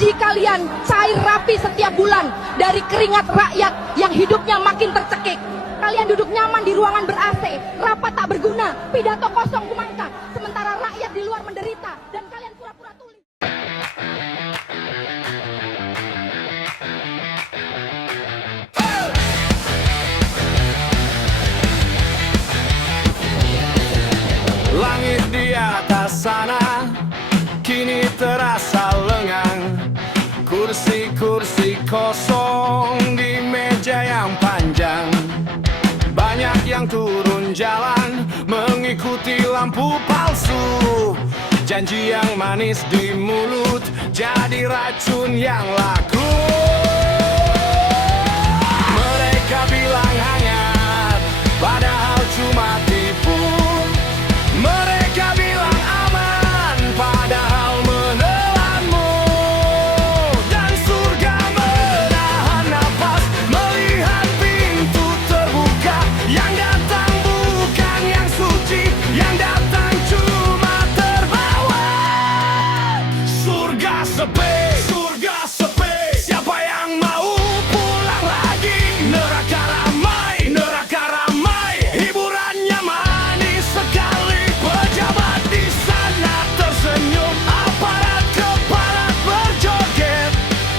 gaji kalian cair rapi setiap bulan dari keringat rakyat yang hidupnya makin tercekik. Kalian duduk nyaman di ruangan ber-AC, rapat tak berguna, pidato kosong kumangka, sementara rakyat di luar menderita dan kalian pura-pura tuli. Langit di atas sana kini terasa lengang. Kursi-kursi kosong di meja yang panjang. Banyak yang turun jalan mengikuti lampu palsu. Janji yang manis di mulut jadi racun yang laku. Mereka bilang hangat, padahal cuma tipu. Mereka bilang aman, padahal menelanmu. Dan surga menahan napas melihat pintu terbuka. Yang datang bukan yang suci, yang datang cuma terbawa. Surga sepi, surga sepi. Siapa yang mau pulang lagi? Neraka ramai, neraka ramai. Hiburannya manis sekali. Pejabat di sana tersenyum, aparat keparat berjoget.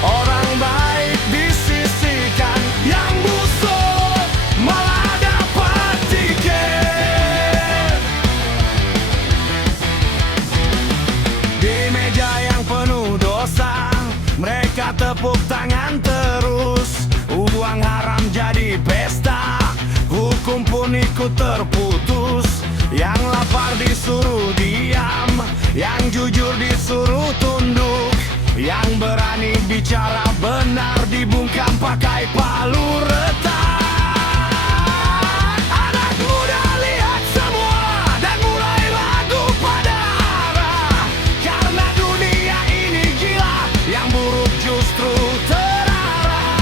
Orang baik disisihkan, yang busuk malah dapat tiket. Di meja yang penuh dosa, mereka tepuk tangan terus. Uang haram jadi pesta, hukum pun ikut terputus. Yang lapar disuruh diam, yang jujur disuruh tunduk. Yang berani bicara benar dibungkam pakai palu retak. Anak muda lihat semua dan mulai ragu pada arah. Karena dunia ini gila, yang buruk justru terarah.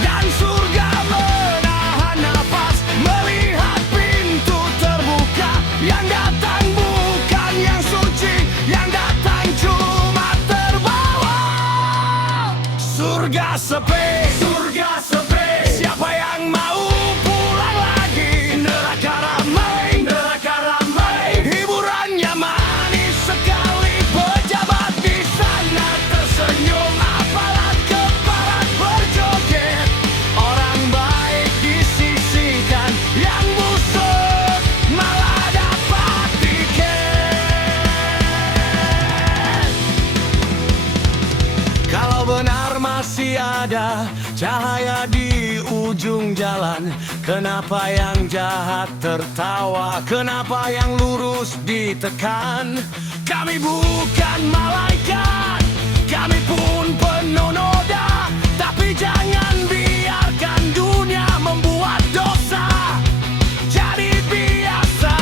Dan surga menahan napas melihat pintu terbuka. Yang datang bukan yang suci, yang datang cuma terbawa. Surga sepi, surga sepi. Siapa yang mau pulang lagi? Neraka ramai, neraka ramai. Hiburannya manis sekali. Pejabat di sana tersenyum, aparat keparat berjoget. Orang baik disisihkan, yang busuk malah dapat tiket. Kalau benar masih ada cahaya di ujung jalan, kenapa yang jahat tertawa? Kenapa yang lurus ditekan? Kami bukan malaikat, kami pun penuh noda. Tapi jangan biarkan dunia membuat dosa jadi biasa.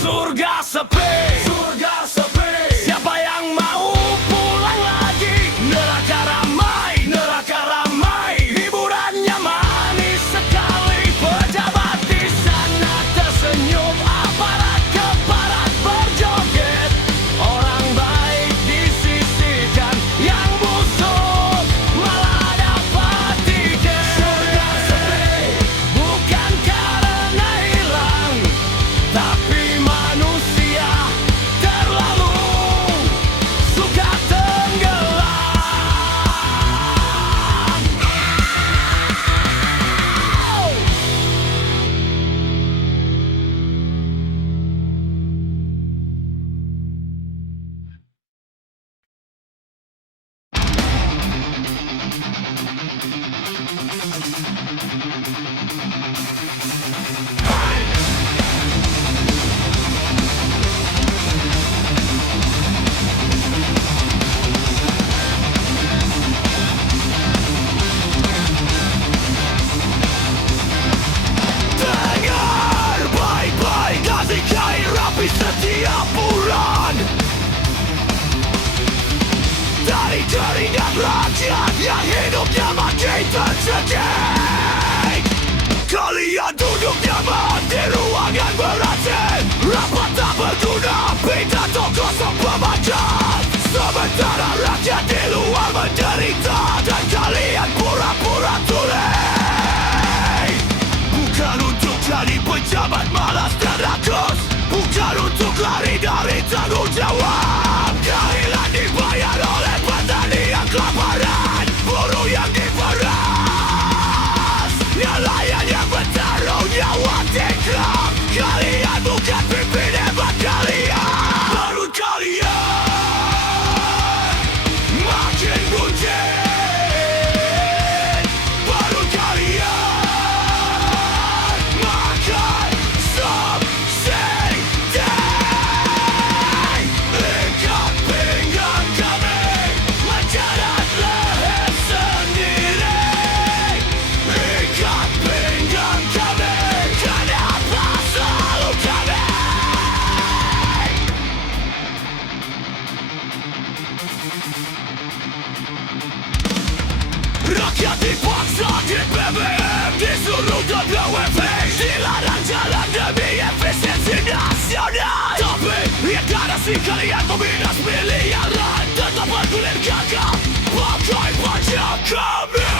Surga sepi, surga sepi. Siapa yang mau pulang lagi? Neraka ramai, neraka ramai. Hiburannya manis sekali. Pejabat di sana tersenyum, aparat keparat berjoget. Orang baik disisihkan, yang busuk malah dapat tiket. Surga sepi, bukan karena hilang, tapi manusia terlalu suka tenggelam. Dengar baik-baik, kasih cair api setiap bulan. Dari keringat rakyat yang hidupnya makin tercekik. Kalian duduk nyaman di ruangan ber-AC, rapat tak berguna, pidato Rakyat dipaksa di BBM, disuruh dan WP, dilarang jalan demi efisiensi nasional. Tapi lihat garasi kalian memindas miliaran, tetap bergulir gagah pakai pajak kami.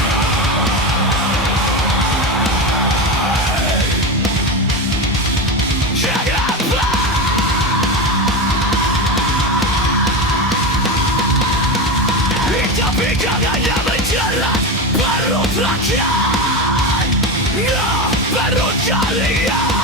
Tapi jangannya menjerat perut rakyat, perut kalian.